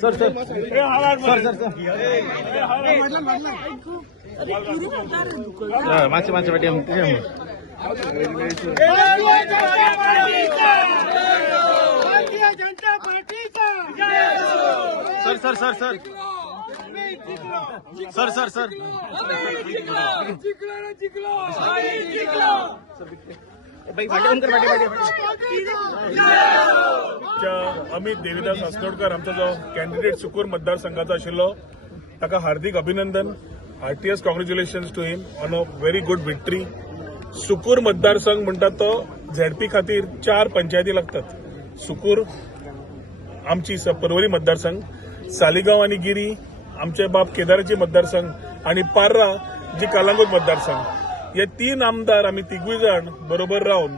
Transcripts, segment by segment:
Sir sir मागच्या मागच्या वाटी sir sir sir sir sir sir sir Amit Devidas Asnodkar आमचा जो कॅन्डिडेट सुकूर मतदारसंघाचा आशिल्लो ताका हार्दिक अभिनंदन. Heartiest congratulations to him on a very good victory. Sukur मतदारसंघ म्हणटात तो झेडपी खातीर 4 पंचायती लागतात. सुकूर आमची पर्वरी मतदारसंघ, सालिगांव आणि गिरी आमचे बाप केदाराची मतदारसंघ आणि पार्रा जी कलंगूट मतदारसंघ. हे 3 आमदार आम्ही तिगूय जाण बरोबर रावन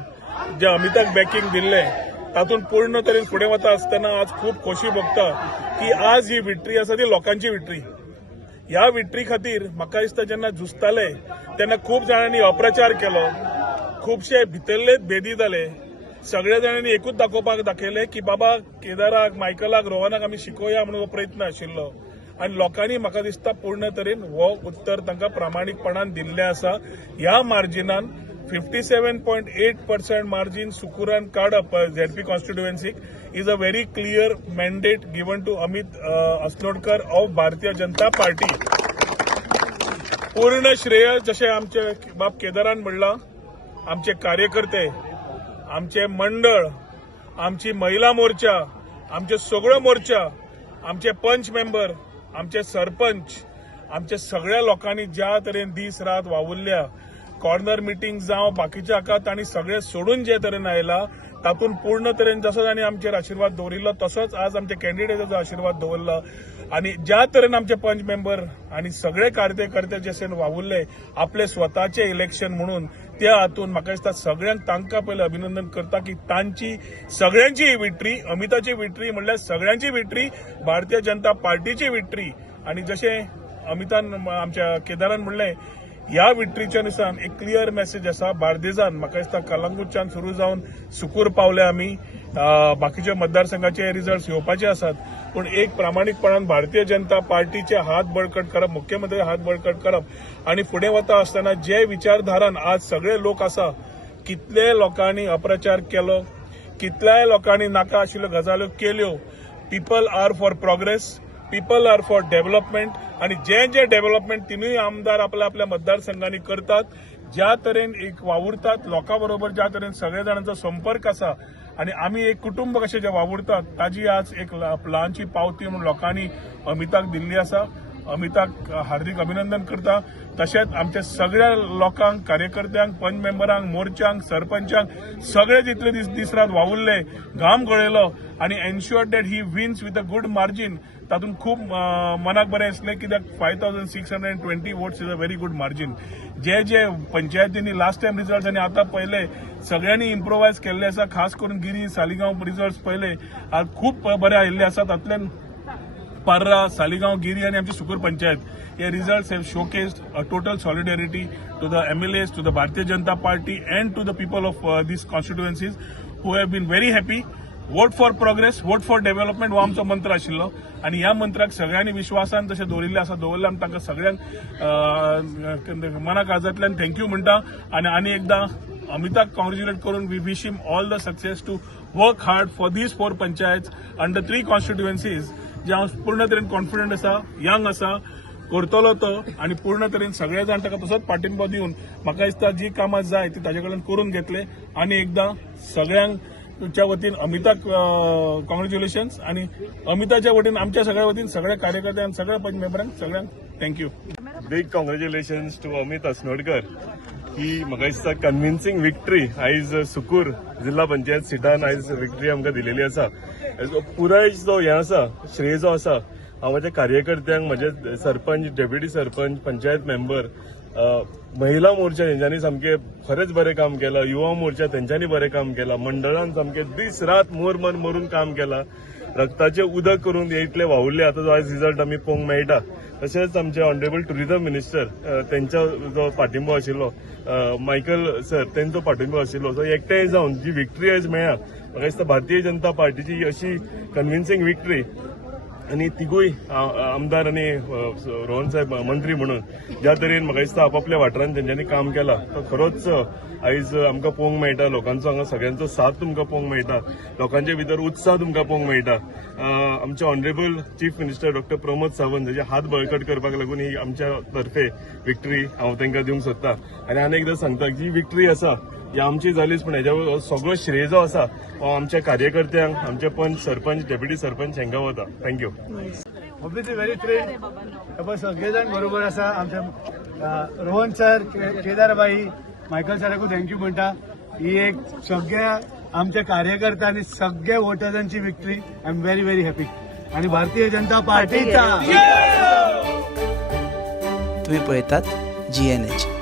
जे अमिताक बॅकिंग दिल्ले तातूंत पूर्ण तरेन फुडें वता आसतना आज खूब खोशी भोगता की आज ही विक्ट्री आसा ती लोकांची विक्ट्री. ह्या विक्ट्री खातीर म्हाका दिसता जेन्ना झुजताले तेन्ना खूब जाणांनी अप्रचार केलो, खुबशे भितरलेच भेदी जाले. सगळ्या जाणांनी एकूच दाखयलें की बाबा केदाराक, मायकलाक, रोहनाक आमी शिकोवया म्हणून प्रयत्न आशिल्लो आणि लोकांनी म्हाका दिसता पूर्ण तरेन हो उत्तर तांकां प्रामाणीकपणान दिल्लें आसा. ह्या मार्जिनान 57.8% मार्जिन सुकुरान काडप झेडपी कॉन्स्टिट्युएन्सीक is a very clear mandate given to Amit Asnodkar of Bharatiya Janata party. पूर्ण श्रेय जशें आमचे बाप केदारान म्हणलां, आमचे कार्यकर्ते, आमचे मंडळ, आमची महिला मोर्चा, आमचे सगळो मोर्चा, आमचे पंच मेंबर, आमचे सरपंच, आमच्या सगळ्या लोकांनी ज्या तरेन दीस रात वावुरल्या, कॉर्नर मिटींग जावं बाकीच्या हाका तांणी सगळे सोडून जे तरेन आयला तातूंत पूर्ण तरेन जसो तांणी आमचेर आशिर्वाद दवरिल्लो तसोच आज आमच्या कॅन्डिडेटाचो आशिर्वाद दवरला. आणि ज्या तरेन आमचे पंच मेंबर आणि सगळे कार्यकर्ते जशें वावुरले आपले स्वताचे इलेक्शन म्हणून, त्या हातून म्हाका दिसता सगळ्यांक तांकां पयलें अभिनंदन करता की तांची सगळ्यांची ही विक्ट्री, अमिताची विक्ट्री म्हणल्यार सगळ्यांची विक्ट्री, भारतीय जनता पार्टीची विक्ट्री. आणि जशें अमितान आमच्या केदारान म्हणलें, ह्या विक्ट्रीच्या दिसान एक क्लियर मेसेज आसा बार्देजान. म्हाका दिसता कलंगूटच्यान सुरू जावन सुकूर पावले आमी. बाकीच्या मतदारसंघाचे रिजल्ट येवपाचे आसात, पूण एक प्रामाणीकपणान भारतीय जनता पार्टीचे हात बळकट करप, मुख्यमंत्री हात बळकट करप आणि फुडें वता आसतना जे विचारधारान आज सगळे लोक आसा, कितले लोकांनी अप्रचार केलो, कितल्याय लोकांनी नाका आशिल्ल्यो गजाल्यो केल्यो. People are for progress, people are for development आणि जे जे डेव्हलपमेंट तिनूय आमदार आपल्या आपल्या मतदारसंघांनी करतात, ज्या तरेन एक वावुरतात लोकांबरोबर, ज्या तरेन सगळ्या जाणांचो संपर्क आसा आणि आम्ही एक कुटुंब कशें जे वावुरतात ताजी आज एक ल्हानशी पावती म्हणून लोकांनी अमिताक दिल्ली आसा. अमिताक हार्दिक अभिनंदन करता. तशेंच आमच्या सगळ्या लोकांक, कार्यकर्त्यांक, पंच मेंबरांक, मोर्चांक, सरपंचांक सगळे जितले दीस रात वावुरले, घाम गळयलो आणि ensured that he wins with a good margin. तातूंत खूब मनाक बरें दिसलें कित्याक 5620 votes is a very good margin. जे जे पंचायतींनी लास्ट टायम रिजल्ट आनी आतां पयले सगळ्यांनी इम्प्रोवायज केल्ले आसा. खास करून गिरी, सालिगांव रिजल्ट पयले खूब बरे आयिल्ले आसा. तातूंतल्यान पार्रा, सालिगांव, गिरी आणि आमची सुकूर पंचायत हे results have showcased a total solidarity to the MLAs, to the Bharatiya Janata Party and to the people of these constituencies who have been very happy. Vote for progress, vote for development हो आमचो मंत्र आशिल्लो आणि ह्या मंत्राक सगळ्यांनी विश्वासान तशें दवरिल्ले आसा. दवरले आमी तांकां सगळ्यांक मना काळजांतल्यान थँक्यू म्हणटा आनी एकदां अमिताक कॉंग्रॅच्युलेट करून we wish him all the success to work hard for these 4 panchayat under 3 constituencies. जे हांव पूर्ण तरेन कॉन्फिडंट आसा, यंग आसा, करतलो तो आणि पूर्ण तरेन सगळे जाण ताका तसोच पाठिंबो दिवन म्हाका दिसता जी कामां जाय ती ताजे कडल्यान करून घेतले. आनी एकदां सगळ्यांक तुमच्या वतीन अमिताक कॉंग्रॅच्युलेशन्स आणि अमिताच्या वतीन आमच्या सगळ्या वतीन सगळ्या कार्यकर्त्यांक, सगळ्या पंच मेंबरांक सगळ्यांक thank you. Big congratulations to Amit Asnodkar. ही म्हाका दिसता कन्विन्सिंग विक्ट्री आयज सुकूर जिल्हा पंचायत सिटान आयज विक्ट्री आमकां दिलेली आसा. पुराय जो हे आसा, श्रेय जो आसा हांव म्हाज्या कार्यकर्त्यांक, म्हाजे सरपंच, डेप्युटी सरपंच, पंचायत मेंबर, महिला मोर्चा तेंच्यांनी सामके खरेंच बरें काम केलां, युवा मोर्चा तेंच्यांनी बरें काम केलां, मंडळान सामके दीस रात मोर मरून काम केलां, रक्ताचे उदक करून हे इतले वावुरले. आतां जो आयज रिजल्ट आमी पळोवंक मेळटा. तशेंच आमचे ऑनरेबल टुरिझम मिनिस्टर तेंचा जो पाठिंबो आशिल्लो, मायकल सर तेंचो पाठिंबो आशिल्लो. सो एकठांय जावन जी विक्ट्री आयज मेळ्ळ्या, म्हाका दिसता भारतीय जनता पार्टीची अशी कन्विन्सिंग विक्ट्री आनी तिगूय आमदार आनी रोहन साहेब मंत्री म्हणून ज्या तरेन म्हाका दिसता आपापल्या वाठारांत तेंच्यांनी काम केलां तो खरोच आयज आमकां पळोवंक मेळटा. लोकांचो हांगा सगळ्यांचो साथ तुमकां पळोवंक मेळटा. लोकांचे भितर उत्साह तुमकां पळोवंक मेळटा. आमचे honourable chief minister doctor Pramod Sawant हाचे हात बळकट करपाक लागून ही आमच्या तर्फे विक्टरी हांव तांकां दिवंक सोदतां. आनी आनी एकदां सांगता जी विक्टरी आसा ही आमची जालीच पण हेच्या सगळो श्रेय जो आसा हो आमच्या कार्यकर्त्यांक, आमचे पंच, सरपंच, डेप्युटी सरपंच हांकां वता. थँक्यू. Obviously very thrilled. सगळे जाण बरोबर आसा. आमचे रोहन सर, केदारबाई, मायकल सराकू थँक्यू म्हणटा. ही एक सगळ्या आमच्या कार्यकर्त्या आणि सगळ्या वोटर्सांची victory. I am very very happy. आणि भारतीय जनता पार्टीचा तुम्ही पळयतात GNH.